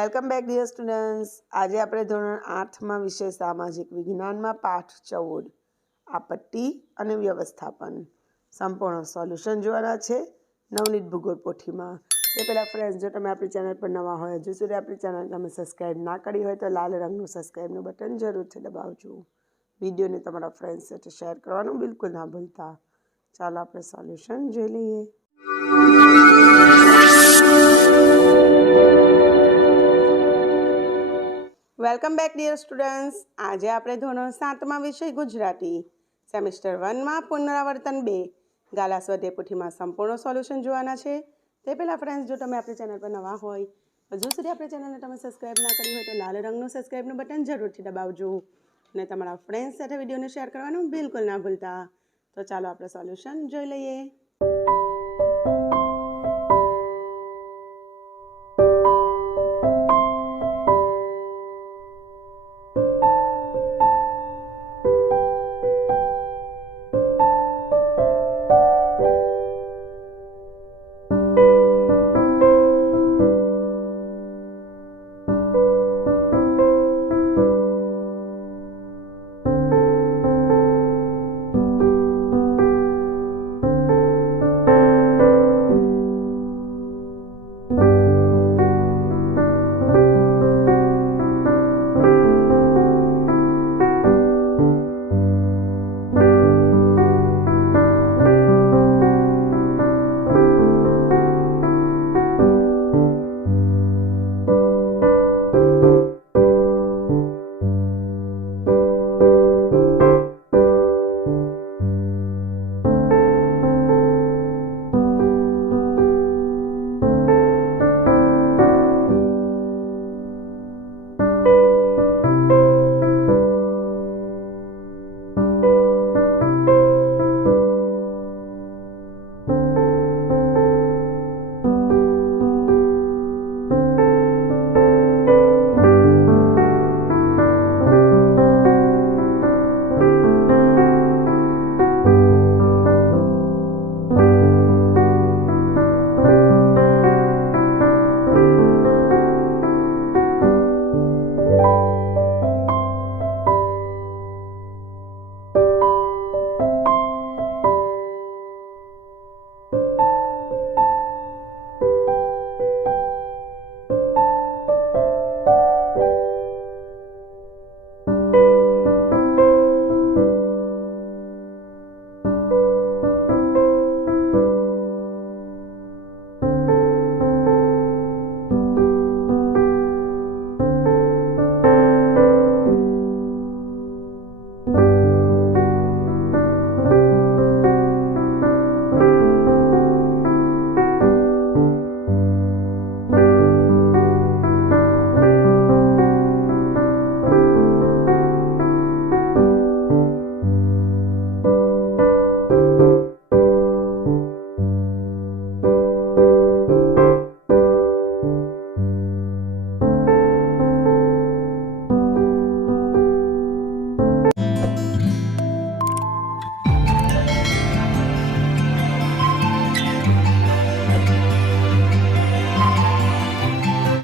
Welcome back dear students. આજે આપણે ધોરણ 8માં વિષય સામાજિક વિજ્ઞાનમાં પાઠ 14 આપત્તિ અને વ્યવસ્થાપન સંપૂર્ણ સોલ્યુશન જોવાના છે નવનીત ભૂગોળ પોથીમાં. તે પહેલાં ફ્રેન્ડ્સ, જો તમે આપણી ચેનલ પર નવા હોય, હજુ સુધી આપણી ચેનલ તમે સબસ્ક્રાઈબ ના કરી હોય તો લાલ રંગનું સબસ્ક્રાઈબનું બટન જરૂરથી દબાવજો. વિડીયોને તમારા ફ્રેન્ડ્સ સાથે શેર કરવાનું બિલકુલ ના ભૂલતા. ચાલો આપણે સોલ્યુશન જોઈ લઈએ. Welcome back dear students. આજે આપણે ધોરણ 7માં વિષય ગુજરાતી સેમિસ્ટર 1માં પુનરાવર્તન 2 ગાલા સ્વાધ્યાય પોથીમાં સંપૂર્ણ સોલ્યુશન જોવાના છે. તે પહેલાં ફ્રેન્ડ્સ, જો તમે આપણી ચેનલ પર નવા હોય, હજુ સુધી આપણી ચેનલને તમે સબસ્ક્રાઈબ ના કરી હોય તો લાલ રંગનું સબસ્ક્રાઈબનું બટન જરૂરથી દબાવજો અને તમારા ફ્રેન્ડ્સ સાથે વિડીયોને શેર કરવાનું બિલકુલ ના ભૂલતા. તો ચાલો આપણે સોલ્યુશન જોઈ લઈએ.